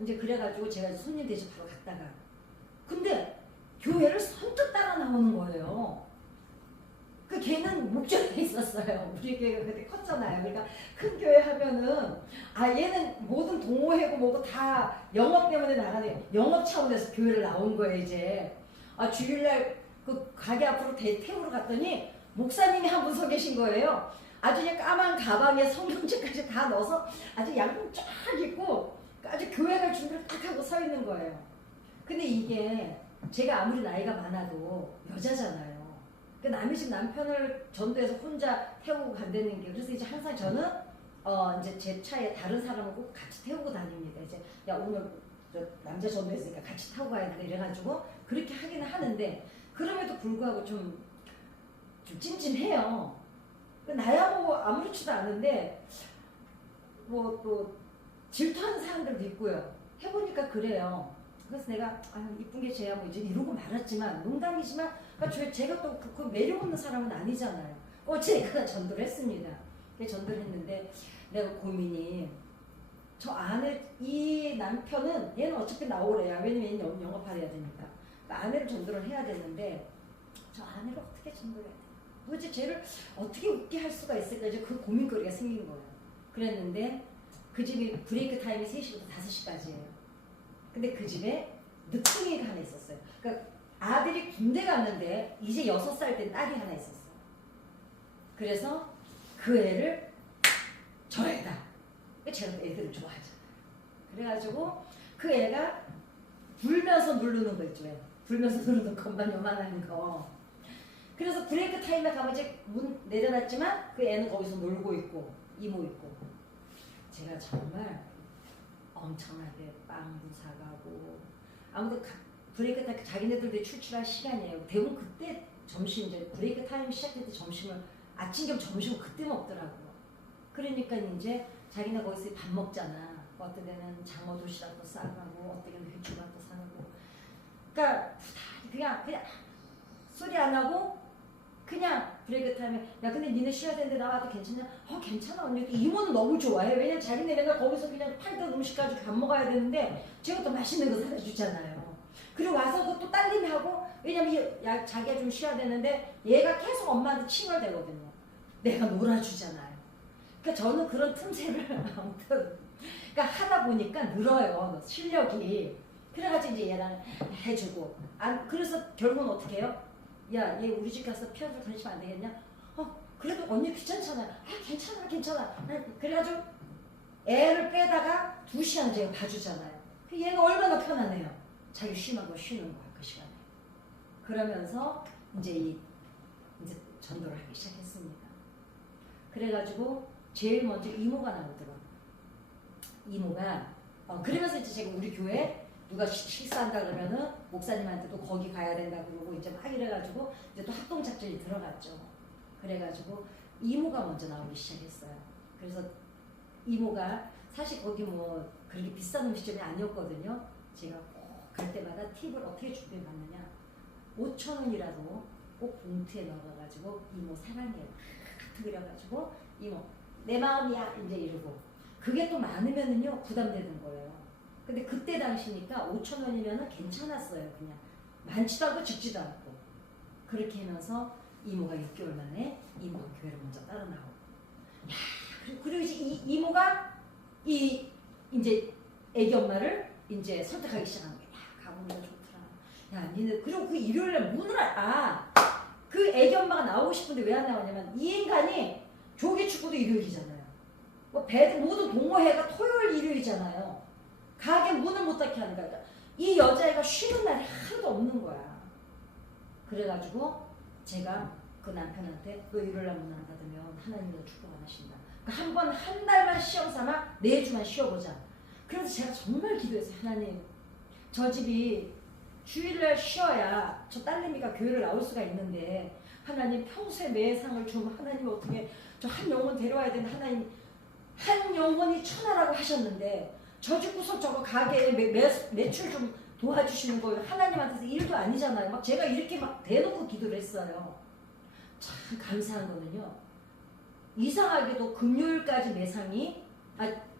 이제 그래가지고 제가 이제 손님 대접하러 갔다가 근데 교회를 선뜻 따라 나오는 거예요. 걔는 목적이 있었어요. 우리 교회가 그때 컸잖아요. 그러니까 큰 교회 하면은 얘는 모든 동호회고 뭐고 다 영업 때문에 나가는 영업 차원에서 교회를 나온 거예요. 이제 주일날 그 가게 앞으로 태우러 갔더니 목사님이 한 분 서 계신 거예요. 아주 그냥 까만 가방에 성경책까지 다 넣어서 아주 양복 쫙 입고 아주 교회 갈 준비를 딱 하고 서 있는 거예요. 근데 이게 제가 아무리 나이가 많아도 여자잖아요. 그 남의 집 남편을 전도해서 혼자 태우고 간다는 게, 그래서 이제 항상 저는 이제 제 차에 다른 사람을 꼭 같이 태우고 다닙니다. 이제 야 오늘 저 남자 전도했으니까 같이 타고 가야 돼 이래가지고 그렇게 하기는 하는데, 그럼에도 불구하고 좀 찜찜해요. 나야 뭐 아무렇지도 않은데 뭐 또 질투하는 사람들도 있고요. 해보니까 그래요. 그래서 내가 이쁜 게 쟤야 뭐 이제 이러고 말았지만, 농담이지만 그러니까 제가 또 그 매력 없는 사람은 아니잖아요. 제가 전도를 했습니다. 전도를 했는데 내가 고민이, 저 아내, 이 남편은 얘는 어차피 나오래요. 왜냐면 얘는 영업하려 되니까. 그러니까 아내를 전도를 해야 되는데 저 아내를 어떻게 전도해야 돼? 도대체 쟤를 어떻게 웃게 할 수가 있을까? 이제 그 고민거리가 생긴 거예요. 그랬는데 그 집이 브레이크 타임이 3시부터 5시까지예요. 근데 그 집에 늦둥이가 하나 있었어요. 그러니까 아들이 군대 갔는데 이제 6살 된 딸이 하나 있었어요. 그래서 그 애를 저 애다. 제가 애들을 좋아하잖아요. 그래가지고 그 애가 불면서 누르는 거 있죠. 불면서 누르는 것만 요만한 거. 그래서 브레이크 타임에 가면 이제 문 내려놨지만 그 애는 거기서 놀고 있고 이모 있고. 제가 정말 엄청나게 빵도 사가고, 아무튼 브레이크 타임 자기네들도 출출할 시간이에요. 대부분 그때 점심, 이제 브레이크 타임 시작할 때 점심을, 아침 겸 점심을 그때 먹더라고요. 그러니까 이제 자기네 거기서 밥 먹잖아. 어떤 데는 장어 도시락도 싸가고 어떤 데는 회초밥도 사고. 그러니까 그냥 소리 안 하고 그냥 브레이크 타임에 야 근데 니네 쉬어야 되는데 나와도 괜찮냐? 괜찮아 언니. 이모는 너무 좋아해. 왜냐면 자기네 맨날 거기서 그냥 팔던 음식 가지고 밥 먹어야 되는데 제가 또 맛있는 거 사다 주잖아요. 그리고 와서도 또 딸님이 하고, 왜냐면 자기가 좀 쉬어야 되는데 얘가 계속 엄마한테 칭얼대거든요. 내가 놀아주잖아요. 그러니까 저는 그런 틈새를 아무튼 그러니까 하다 보니까 늘어요 실력이. 그래가지고 이제 얘랑 해주고, 그래서 결국은 어떻게 해요? 야, 얘 우리 집 가서 피아노 다니시면 안 되겠냐? 그래도 언니 귀찮잖아. 괜찮아. 그래가지고 애를 빼다가 2시간 제가 봐주잖아요. 얘는 얼마나 편하네요. 자기 쉬는 거 쉬는 거야 그 시간에. 그러면서 이제 전도를 하기 시작했습니다. 그래가지고 제일 먼저 이모가 나오더라고요. 이모가 그러면서 이제 제가 우리 교회 누가 식사한다 그러면은 목사님한테도 거기 가야 된다 그러고 이제 막 이래가지고 이제 또 합동 작전이 들어갔죠. 그래가지고 이모가 먼저 나오기 시작했어요. 그래서 이모가 사실 거기 뭐 그렇게 비싼 음식점이 아니었거든요. 제가 꼭 갈 때마다 팁을 어떻게 준비해봤느냐, 5,000원이라도 꼭 봉투에 넣어가지고 이모 사랑해요 하트 그려가지고 이모 내 마음이야 이제 이러고, 그게 또 많으면은요 부담되는 거예요. 근데 그때 당시니까 5,000원이면은 괜찮았어요. 그냥 많지도 않고 적지도 않고. 그렇게 하면서 이모가 6개월 만에 이모가 교회를 먼저 따라 나오고, 그리고 이제 이모가 이제 애기 엄마를 이제 설득하기 시작한 거야. 가보니까 좋더라. 야, 니네. 그리고 그 일요일에 그 애기 엄마가 나오고 싶은데 왜 안 나오냐면, 이 인간이 조기 축구도 일요일이잖아요. 모든 동호회가 토요일 일요일이잖아요. 가게 문을 못 닫게 하는 거야. 이 여자애가 쉬는 날이 하나도 없는 거야. 그래가지고 제가 그 남편한테 너 일요일날 문 안 닫으면 하나님도 축복 안 하신다. 한 달만 시험 삼아 4주만 쉬어보자. 그래서 제가 정말 기도했어요. 하나님, 저 집이 주일날 쉬어야 저 딸내미가 교회를 나올 수가 있는데, 하나님 평소에 매상을 좀 하나님 어떻게 저 한 영혼 데려와야 되는 하나님, 한 영혼이 천하라고 하셨는데 저 집구석 저거 가게에 매출 좀 도와주시는 거예요. 하나님한테서 일도 아니잖아요. 막 제가 이렇게 막 대놓고 기도를 했어요. 참 감사한 거는요, 이상하게도 금요일까지 매상이,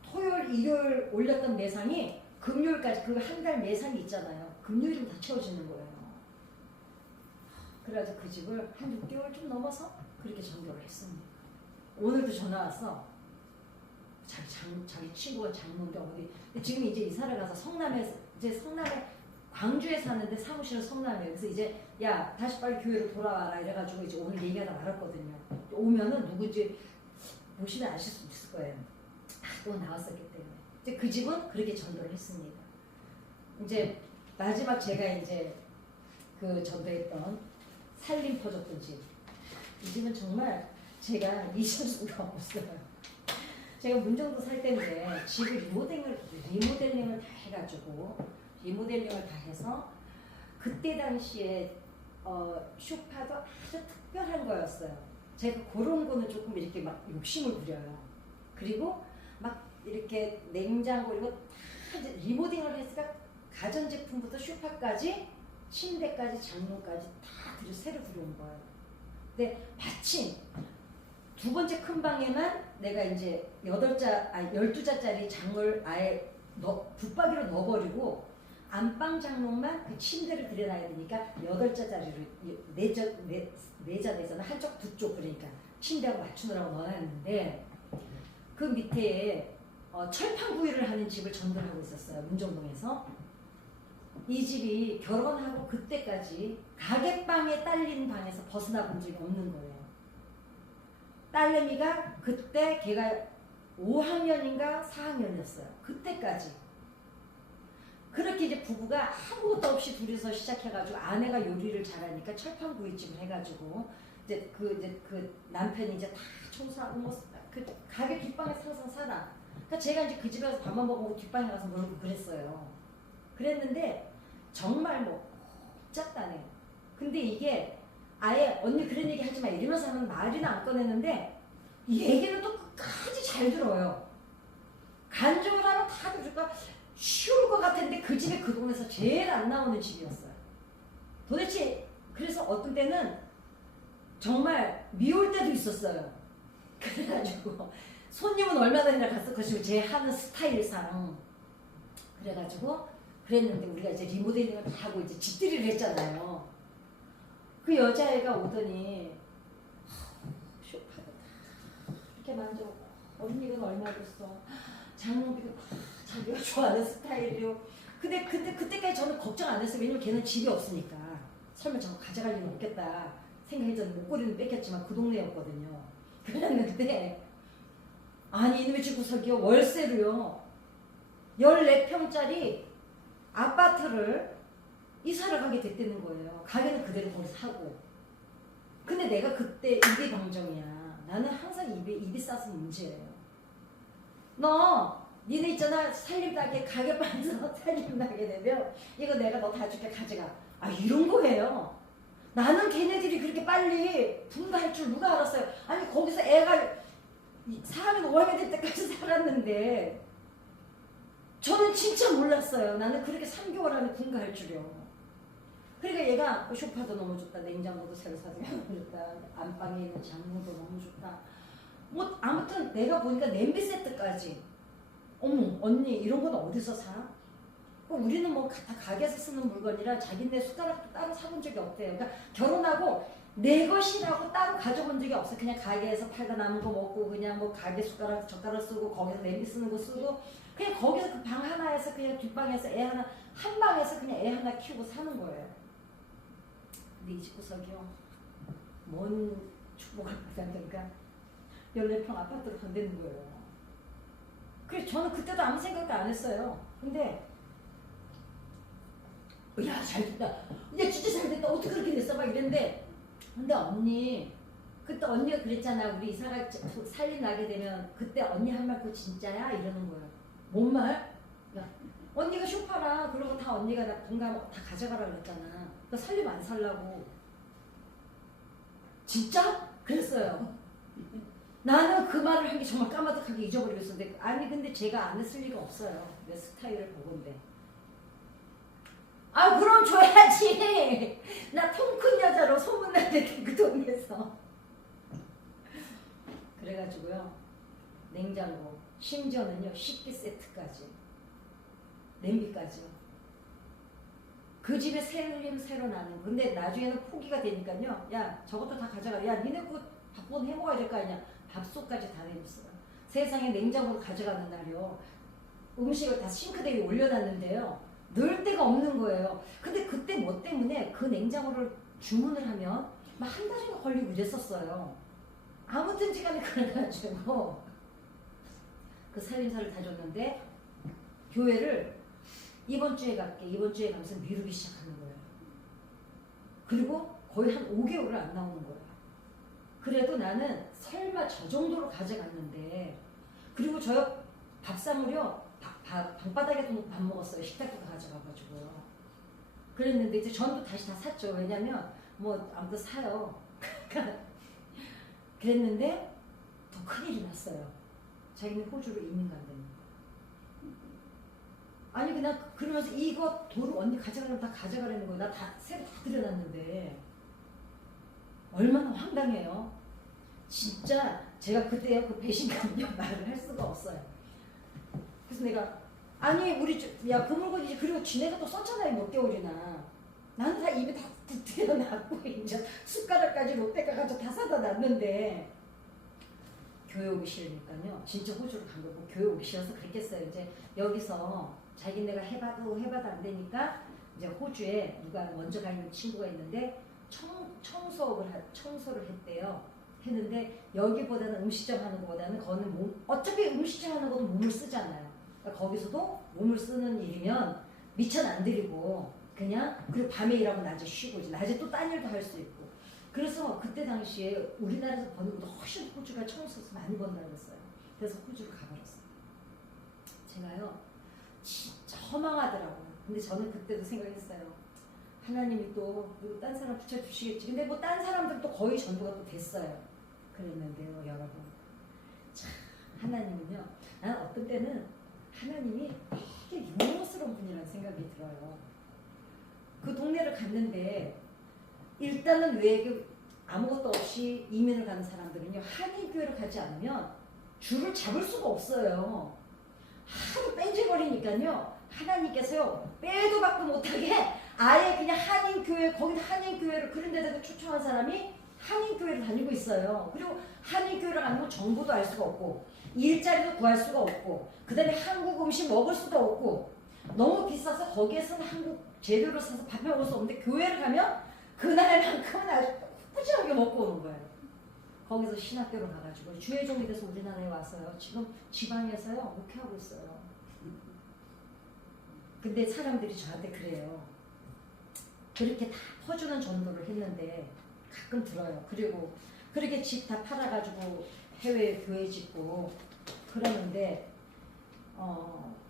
토요일 일요일 올렸던 매상이 금요일까지, 그 한 달 매상이 있잖아요. 금요일은 다 채워지는 거예요. 그래가지고 그 집을 한 6개월 좀 넘어서 그렇게 전도를 했습니다. 오늘도 전화 와서 자기 친구가 장모인데 어디, 지금 이제 이사를 가서 성남에 광주에 사는데 사무실은 성남에. 그래서 이제 야 다시 빨리 교회로 돌아와라 이래가지고 이제 오늘 얘기하다 말았거든요. 오면은 누구지 보시면 아실 수 있을 거예요. 또 나왔었기 때문에. 이제 그 집은 그렇게 전도를 했습니다. 이제 마지막 제가 이제 그 전도했던 살림 퍼졌던 집. 이 집은 정말 제가 잊을 수가 없어요. 제가 문정도 살 때인데 집을 리모델링을 다 리모델링을 다 해서 그때 당시에 쇼파도 아주 특별한 거였어요. 제가 그런 거는 조금 이렇게 막 욕심을 부려요. 그리고 막 이렇게 냉장고 이거 다 리모델링을 했으니까 가전제품부터 쇼파까지 침대까지 장롱까지 다 새로 들여온 거예요. 근데 마침 두 번째 큰 방에만 내가 이제 12자짜리 장을 아예 붙박이로 넣어버리고 안방 장롱만 그 침대를 들여놔야 되니까 8자짜리로 4자 한쪽 두 쪽 그러니까 침대하고 맞추느라고 넣어놨는데 그 밑에 철판 구이를 하는 집을 전도하고 있었어요. 문정동에서. 이 집이 결혼하고 그때까지 가객방에 딸린 방에서 벗어나 본 적이 없는 거예요. 딸내미가 그때 걔가 5학년인가 4학년이었어요. 그때까지. 그렇게 이제 부부가 아무것도 없이 둘이서 시작해가지고 아내가 요리를 잘하니까 철판구이집을 해가지고 이제 그 남편이 이제 다 청소하고 그 가게 뒷방에서 항상 살아. 그러니까 제가 이제 그 집에 가서 밥만 먹고 뒷방에 가서 놀고 그랬어요. 그랬는데 정말 뭐 짝다네. 근데 이게 아예 언니 그런 얘기 하지 마 이러면서 하면 말이나 안 꺼냈는데 이 얘기는 또 끝까지 잘 들어요. 간증을 하면 다 그러니까 쉬울 것 같은데 그 집에 그 동네에서 제일 안 나오는 집이었어요. 도대체 그래서 어떤 때는 정말 미울 때도 있었어요. 그래가지고 손님은 얼마나 갔을 것이고 제 하는 스타일상 그래가지고 그랬는데 우리가 이제 리모델링을 다 하고 이제 집들이를 했잖아요. 그 여자애가 오더니 쇼파도 다 이렇게 만져. 언니가 얼마 줬어? 장롱비도 다 자기가 좋아하는 스타일이요. 근데 그때까지 저는 걱정 안 했어요. 왜냐면 걔는 집이 없으니까. 설마 저거 가져갈 일은 없겠다 생각했는데 목걸이는 뺏겼지만 그 동네였거든요. 그랬는데 아니 이놈의 집 구석이요. 월세로요. 14평짜리 아파트를 이사를 가게 됐다는 거예요. 가게는 그대로 거기서 사고. 근데 내가 그때 입이 방정이야. 나는 항상 입이 싸서 문제예요. 니네 있잖아 살림 나게 가게 빠져서 살림 나게 되면 이거 내가 너 다 줄게 가져가. 아 이런 거예요. 나는 걔네들이 그렇게 빨리 분가할 줄 누가 알았어요. 아니 거기서 애가 4학년 5학년 될 때까지 살았는데 저는 진짜 몰랐어요. 나는 그렇게 3개월 안에 분가할 줄이요. 그러니까 얘가 쇼파도 너무 좋다. 냉장고도 새로 사서 너무 좋다. 안방에 있는 장롱도 너무 좋다. 뭐 아무튼 내가 보니까 냄비 세트까지 어머 언니 이런 건 어디서 사? 우리는 뭐 다 가게에서 쓰는 물건이라 자기네 숟가락도 따로 사본 적이 없대요. 그러니까 결혼하고 내 것이라고 따로 가져본 적이 없어. 그냥 가게에서 팔다 남은 거 먹고 그냥 뭐 가게 숟가락 젓가락 쓰고 거기서 냄비 쓰는 거 쓰고 그냥 거기서 그 방 하나에서 그냥 뒷방에서 애 하나 한 방에서 그냥 애 하나 키우고 사는 거예요. 근데 이 집구석이요. 뭔 축복을 받았는가 14평 아파트로 건드는 거예요. 그래서 저는 그때도 아무 생각도 안 했어요. 근데 야 잘됐다. 야 진짜 잘됐다. 어떻게 그렇게 됐어? 막 이랬는데 근데 언니 그때 언니가 그랬잖아. 우리 이사가 살림 나게 되면 그때 언니 한 말 그거 진짜야? 이러는 거예요. 뭔 말? 야, 언니가 쇼파라 그러고 다 언니가 나 공감 다 가져가라 그랬잖아. 그러니까 살림 안 살라고. 진짜? 그랬어요. 나는 그 말을 한 게 정말 까마득하게 잊어버리겠었는데 아니 근데 제가 안 했을 리가 없어요. 내 스타일을 보건데. 아 그럼 줘야지. 나 통 큰 여자로 소문났는데 그 동네에서. 그래가지고요. 냉장고 심지어는요 식기 세트까지 냄비까지요. 그 집에 새로 나는. 근데 나중에는 포기가 되니까요. 야 저것도 다 가져가. 야 니네 그 밥은 해먹어야 될 거 아니야. 밥솥까지 다 내줬어요. 세상에 냉장고를 가져가는 날이요. 음식을 다 싱크대 위에 올려놨는데요. 넣을 데가 없는 거예요. 근데 그때 뭐 때문에 그 냉장고를 주문을 하면 막 한 달인가 걸리고 이랬었어요. 아무튼지간에 그래가지고 그 살림살이를 다 줬는데 교회를 이번 주에 갈게. 이번 주에 가면서 미루기 시작하는 거예요. 그리고 거의 한 5개월을 안 나오는 거예요. 그래도 나는 설마 저 정도로 가져갔는데, 그리고 저 밥상으로요, 방바닥에도 밥 먹었어요. 식탁도 가져가가지고요. 그랬는데 이제 전도 다시 다 샀죠. 왜냐면 뭐 아무도 사요. 그랬는데 더 큰일이 났어요. 자기는 호주로 이민 간다는 거. 아니 그냥 그러면서 이거 도로 언니 가져가려면 다 가져가라는 거야. 나 다 새로 다 들여놨는데 얼마나 황당해요. 진짜 제가 그때 그 배신감요 말을 할 수가 없어요. 그래서 내가 아니 우리 야 그 물건 이제 그리고 지네가 또 썼잖아요. 몇 개월이나. 나는 다 입에 다 들여놨고 이제 숟가락까지 롯데가 가지고 다 사다 놨는데 교회 오기 싫으니까요. 진짜 호주로 간 거고 교회 오기 싫어서 그랬겠어요. 이제 여기서 자기네가 해봐도 안 되니까 이제 호주에 누가 먼저 가 있는 친구가 있는데 청소를 했대요. 했는데 여기보다는 음식점 하는 것보다는 거는 어차피 음식점 하는 것도 몸을 쓰잖아요. 그러니까 거기서도 몸을 쓰는 일이면 미천 안 들이고 그냥 그리고 밤에 일하고 낮에 쉬고 이제 낮에 또 딴 일도 할 수 있고. 그래서 그때 당시에 우리나라에서 버는 것보다 훨씬 호주가 청소에서 많이 번다고 했어요. 그래서 호주로 가버렸어요. 제가요 진짜 허망하더라고요. 근데 저는 그때도 생각했어요. 하나님이 또 누구 딴 사람 붙여주시겠지. 근데 뭐 딴 사람들도 거의 전도가 또 됐어요. 그랬는데요 여러분. 참 하나님은요. 나는 어떤 때는 하나님이 되게 유머스러운 분이라는 생각이 들어요. 그 동네를 갔는데 일단은 외교 아무것도 없이 이민을 가는 사람들은요 한인교회를 가지 않으면 줄을 잡을 수가 없어요. 하도 뺀질거리니까요 하나님께서요 빼도 박도 못하게 아예 그냥 한인교회 거기는 한인교회를 그런 데다가 초청한 사람이 한인교회를 다니고 있어요. 그리고 한인교회를 가면 정보도 알 수가 없고 일자리도 구할 수가 없고 그 다음에 한국 음식 먹을 수도 없고 너무 비싸서 거기에서는 한국 재료를 사서 밥 해 먹을 수 없는데 교회를 가면 그날만큼은 아주 꾸준하게 먹고 오는 거예요. 거기서 신학교로 가가지고 주혜종이 돼서 우리나라에 와서요. 지금 지방에서요 목회하고 있어요. 근데 사람들이 저한테 그래요. 그렇게 다 퍼주는 전도를 했는데 가끔 들어요. 그리고 그렇게 집 다 팔아가지고 해외 교회 짓고 그러는데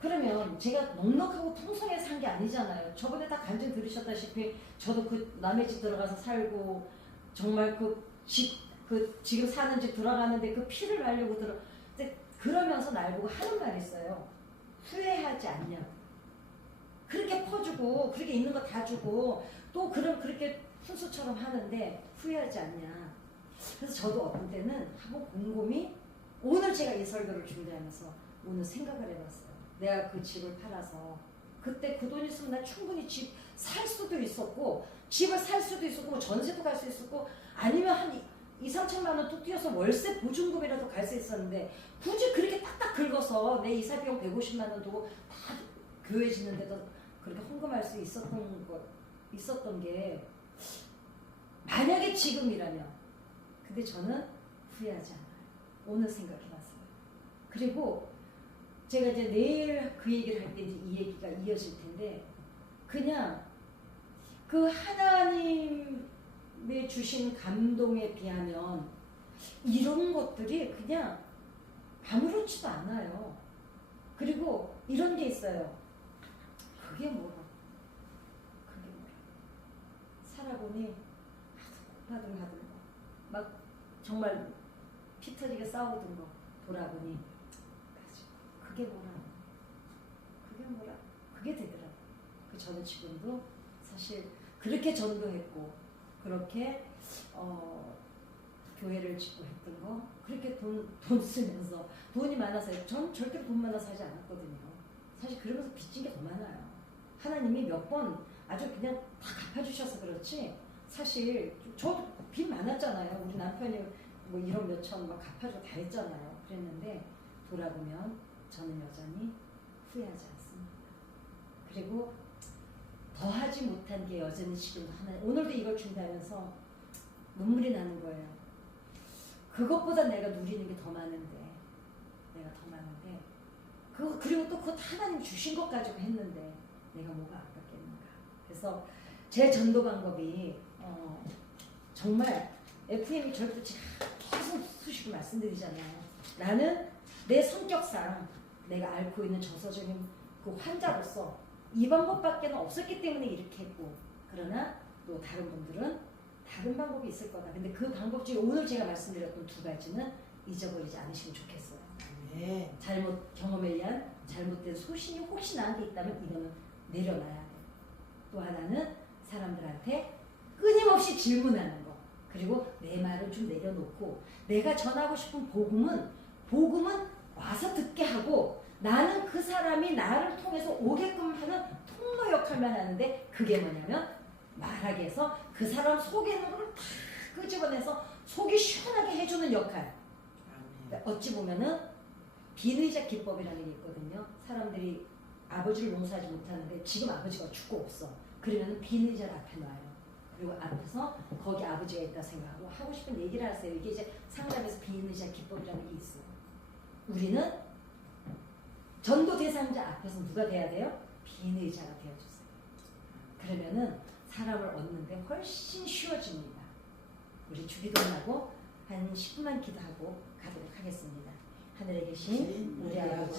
그러면 제가 넉넉하고 풍성해서 산 게 아니잖아요. 저번에 다 간증 들으셨다시피 저도 그 남의 집 들어가서 살고 정말 지금 사는 집 들어가는데 그 피를 말려고 그러면서 날 보고 하는 말이 있어요. 후회하지 않냐. 그렇게 퍼주고 그렇게 있는 거 다 주고 또 그렇게 순수처럼 하는데 후회하지 않냐. 그래서 저도 어떤 때는 한번 곰곰이 오늘 제가 이 설교를 준비하면서 오늘 생각을 해봤어요. 내가 그 집을 팔아서 그때 그 돈 있으면 나 충분히 집 살 수도 있었고 집을 살 수도 있었고 뭐 전세도 갈 수 있었고 아니면 한 2-3천만 원 뚝 뛰어서 월세 보증금이라도 갈 수 있었는데 굳이 그렇게 딱딱 긁어서 내 이사 비용 150만 원 두고 다 교회 짓는 데도 그렇게 헌금할 수 있었던 게 만약에 지금이라면 근데 저는 후회하지 않아요. 오늘 생각해봤어요. 그리고 제가 이제 내일 그 얘기를 할 때 이제 이 얘기가 이어질 텐데 그냥 그 하나님의 주신 감동에 비하면 이런 것들이 그냥 아무렇지도 않아요. 그리고 이런 게 있어요. 그게 뭐라? 살아보니 하등 거, 막 정말 피 터지게 싸우던 거 돌아보니 그게 뭐라? 그게 되더라고. 저는 지금도 사실 그렇게 전도했고 그렇게 교회를 짓고 했던 거 그렇게 돈 쓰면서 돈이 많아서 전 절대로 돈 많아서 하지 않았거든요. 사실 그러면서 빚진 게 더 많아요. 하나님이 몇 번 아주 그냥 다 갚아주셔서 그렇지 사실 저 빚 많았잖아요. 우리 남편이 뭐 1억 몇천 막 갚아주고 다 했잖아요. 그랬는데 돌아보면 저는 여전히 후회하지 않습니다. 그리고 더하지 못한 게 여전히 지금 오늘도 이걸 준비하면서 눈물이 나는 거예요. 그것보다 내가 누리는 게 더 많은데 그리고 또 그것 하나님 주신 것 가지고 했는데 내가 뭐가 아깝겠는가. 그래서 제 전도 방법이 정말 FM이 절도 제가 계속 수시로 말씀드리잖아요. 나는 내 성격상 내가 앓고 있는 저서적인 그 환자로서 이 방법밖에 없었기 때문에 이렇게 했고, 그러나 또 다른 분들은 다른 방법이 있을 거다. 근데 그 방법 중에 오늘 제가 말씀드렸던 두 가지는 잊어버리지 않으시면 좋겠어요. 네. 잘못 경험에 의한 잘못된 소신이 혹시 나한테 있다면 이거는 내려놔야 돼. 또 하나는 사람들한테 끊임없이 질문하는 거. 그리고 내 말을 좀 내려놓고 내가 전하고 싶은 복음은 와서 듣게 하고 나는 그 사람이 나를 통해서 오게끔 하는 통로 역할만 하는데, 그게 뭐냐면 말하게 해서 그 사람 속에 있는 걸 다 끄집어내서 속이 시원하게 해주는 역할. 그러니까 어찌 보면은 비의자 기법이라는 게 있거든요. 사람들이 아버지를 용서하지 못하는데 지금 아버지가 죽고 없어. 그러면 비의자를 앞에 놔요. 그리고 앞에서 거기 아버지가 있다 생각하고 하고 싶은 얘기를 하세요. 이게 이제 상담에서 비의자 기법이라는 게 있어요. 우리는 전도 대상자 앞에서 누가 돼야 돼요? 비의자가 되어주세요. 그러면은 사람을 얻는데 훨씬 쉬워집니다. 우리 주기도문하고 한 10분만 기도하고 가도록 하겠습니다. 하늘에 계신 우리 아버지